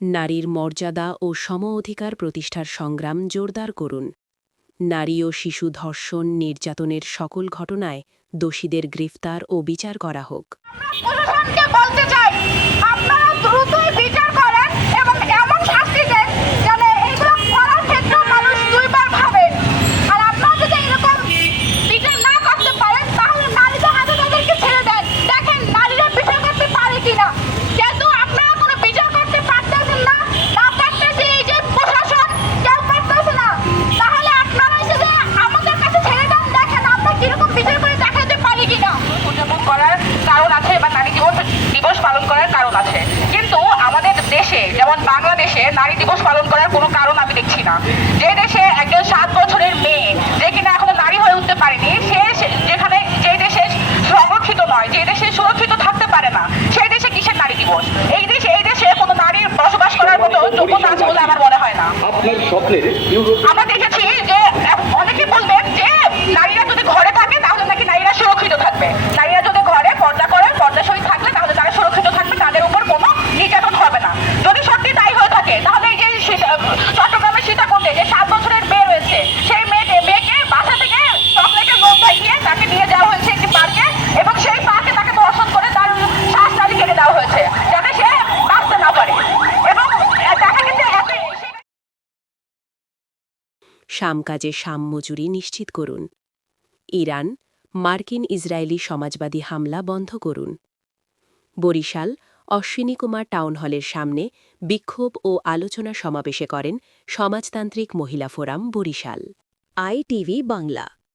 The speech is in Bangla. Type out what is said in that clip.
নারীর মর্যাদা ও সম অধিকার প্রতিষ্ঠার সংগ্রাম জোরদার করুন। নারী ও শিশু ধর্ষণ নির্যাতনের সকল ঘটনায় দোষীদের গ্রেফতার ও বিচার করা হোক। প্রশাসনকে বলতে চাই, আপনারা দ্রুতই বিচার করেন এবং এমন শাস্তি দেন যেন এইগুলো করার ক্ষেত্রে মানুষ দুইবার ভাবে। আর আপনারা যদি এরকম বিচার না করতে পারেন তাহলে নারীদের হাতে তাদেরকে ছেড়ে দেন, দেখেন নারীরা বিচার করতে পারে কিনা। যেহেতু আপনারা কোনো বিচার করতে পারতেছেন না, পারতেছে এই যে প্রশাসন, কেউ পারতেছে না, তাহলে আপনারা এসে যে আমাদের কাছে ছেড়ে দেন, দেখেন আমরা কিরকম বিচার করে দেখাতে পারি কিনা। উদযাপন করার কারণ আছে বা নারী দিবস পালন করার কারণ আছে, কিন্তু আমাদের দেশে যেমন বাংলাদেশে নারী দিবস পালন করার কোনো কারণ আমি দেখছি না। যে দেশে একজন 7 বছরের মেয়ে যে কিনা এখনো নারী হয়ে উঠতে পারেনি, সে যেখানে যে দেশে সংরক্ষিত নয়, যে দেশে সুরক্ষিত থাকতে পারে না, সেই দেশে কিসের নারী দিবস? এই দেশে কোনো নারীর বসবাস করার মতো যোগ্যতা আছে বলে আমার মনে হয় না। আমরা দেখেছি যে অনেকে বলবেন যে নারীরা যদি ঘরে থাকে তাহলে নাকি নারীরা সুরক্ষিত থাকবে, নারীরা যদি ঘরে পর্দা করে পর্দাশয়ী থাকলে তাহলে তারা সুরক্ষিত থাকবে, তাদের উপর কোনো নির্যাতন হবে না। যদি সত্যি তাই হয়ে থাকে তাহলে এই যে চট্টগ্রামের সীতাকুণ্ডে যে 7 বছরের মেয়ে রয়েছে, সেই মেয়েকে বাসা থেকে চকলেটের লোভ দেখিয়ে তাকে নিয়ে যাওয়া হয়েছে একটি পার্কে, এবং সেই পার্কে তাকে ধর্ষণ করে তার শ্বাস নালী কেটে দেওয়া হয়েছে যাতে সে বাঁচতে না পারে। এবং দেখা গেছে কাজে মজুরি নিশ্চিত করুন। ইরান মার্কিন ইসরায়েলি সমাজবাদী হামলা বন্ধ করুন। বরিশাল অশ্বিনী কুমার টাউন হলের সামনে বিক্ষোভ ও আলোচনা সমাবেশে করেন সমাজতান্ত্রিক মহিলা ফোরাম বরিশাল। ITV বাংলা।